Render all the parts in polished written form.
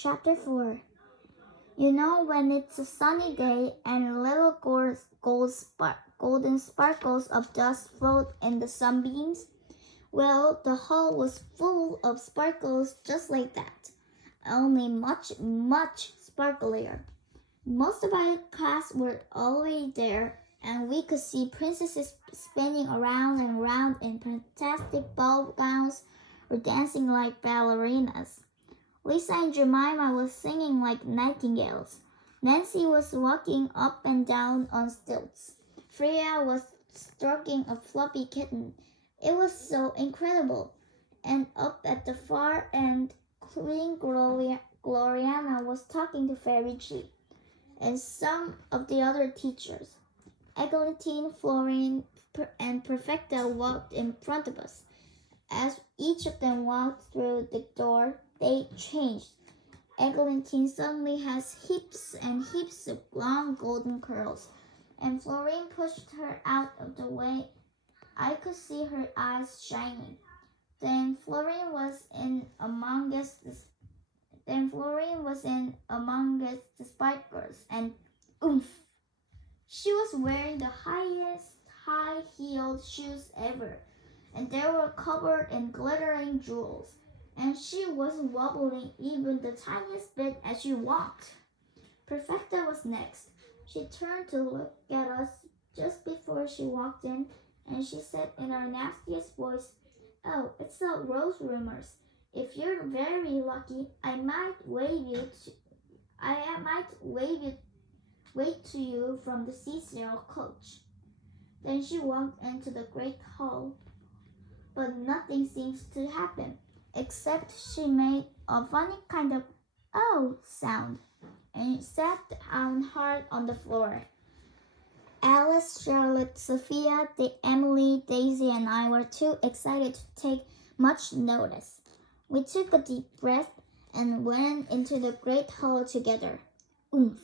Chapter 4. You know, when it's a sunny day and little golden sparkles of dust float in the sunbeams? Well, the hall was full of sparkles just like that, only much, much sparklier. Most of our class were already there, and we could see princesses spinning around and around in fantastic ball gowns or dancing like ballerinas. Lisa and Jemima were singing like nightingales. Nancy was walking up and down on stilts. Freya was stroking a fluffy kitten. It was so incredible. And up at the far end, Queen Gloriana was talking to Fairy G and some of the other teachers. Eglantine, Florine, and Perfecta walked in front of us. As each of them walked through the door, they changed. Eglantine suddenly has heaps and heaps of long golden curls, and Florine pushed her out of the way. I could see her eyes shining. Then Florine was in amongst the spikers, and oomph! She was wearing the highest high-heeled shoes ever, and they were covered in glittering jewels, and she wasn't wobbling even the tiniest bit as she walked. Perfecta was next. She turned to look at us just before she walked in, and she said in her nastiest voice, "Oh, it's the Rose Rumors. If you're very lucky, I might wave to you from the Cecil coach." Then she walked into the great hall, but nothing seems to happen, except she made a funny kind of "oh" sound, and sat down hard on the floor. Alice, Charlotte, Sophia, Emily, Daisy, and I were too excited to take much notice. We took a deep breath and went into the great hall together. Oomph!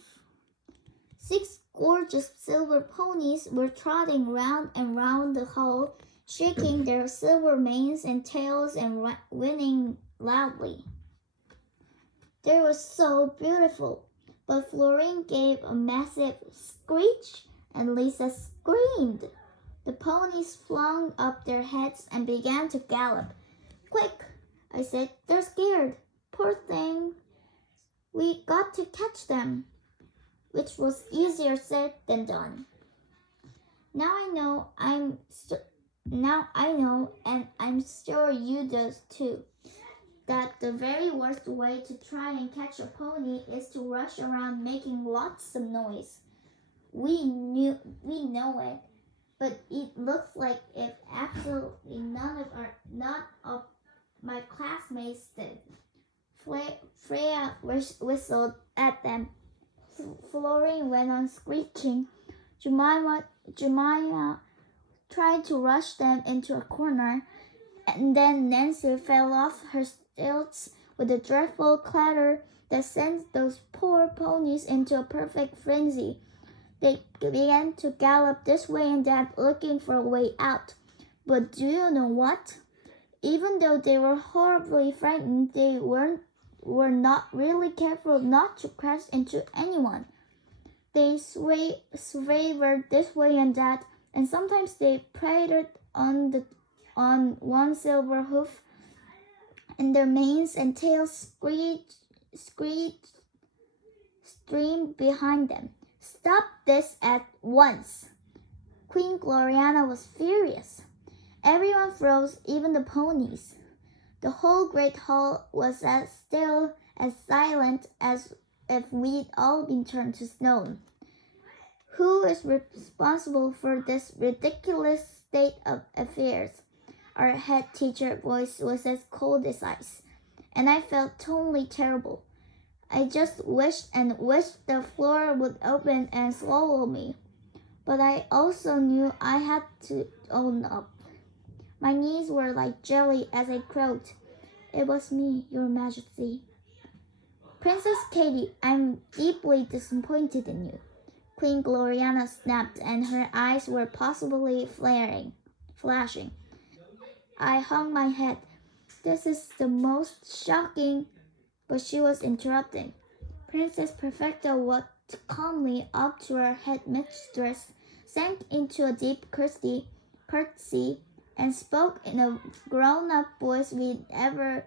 6 gorgeous silver ponies were trotting round and round the hall, shaking their silver manes and tails and whinnying loudly. They were so beautiful, but Florine gave a massive screech, and Lisa screamed. The ponies flung up their heads and began to gallop. "Quick," I said, "they're scared. Poor thing. We got to catch them," which was easier said than done. Now I know, and I'm sure you do too, that the very worst way to try and catch a pony is to rush around making lots of noise. We know it, but it looks like if absolutely none of my classmates did. Freya whistled at them. Florine went on screeching. Jemima tried to rush them into a corner, and then Nancy fell off her stilts with a dreadful clatter that sent those poor ponies into a perfect frenzy. They began to gallop this way and that, looking for a way out. But do you know what? Even though they were horribly frightened, they were not really careful not to crash into anyone. They swavered this way and that, and sometimes they padded on one silver hoof, and their manes and tails streamed behind them. "Stop this at once!" Queen Gloriana was furious. Everyone froze, even the ponies. The whole great hall was as still, as silent as if we'd all been turned to stone. "Who is responsible for this ridiculous state of affairs?" Our head teacher's voice was as cold as ice, and I felt totally terrible. I just wished and wished the floor would open and swallow me. But I also knew I had to own up. My knees were like jelly as I croaked. "It was me, Your Majesty." "Princess Katie, I'm deeply disappointed in you," Queen Gloriana snapped, and her eyes were possibly flashing. I hung my head. "This is the most shocking But she was interrupted. Princess Perfecta walked calmly up to her headmistress, sank into a deep curtsy, and spoke in a grown-up voice we'd ever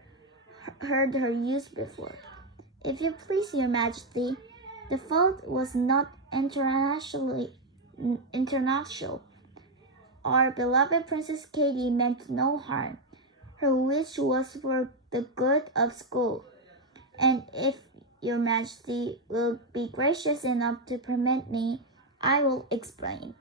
heard her use before. If you please, your majesty, the fault was not international. Our beloved Princess Katie meant no harm. Her wish was for the good of school. And if your majesty will be gracious enough to permit me, I will explain.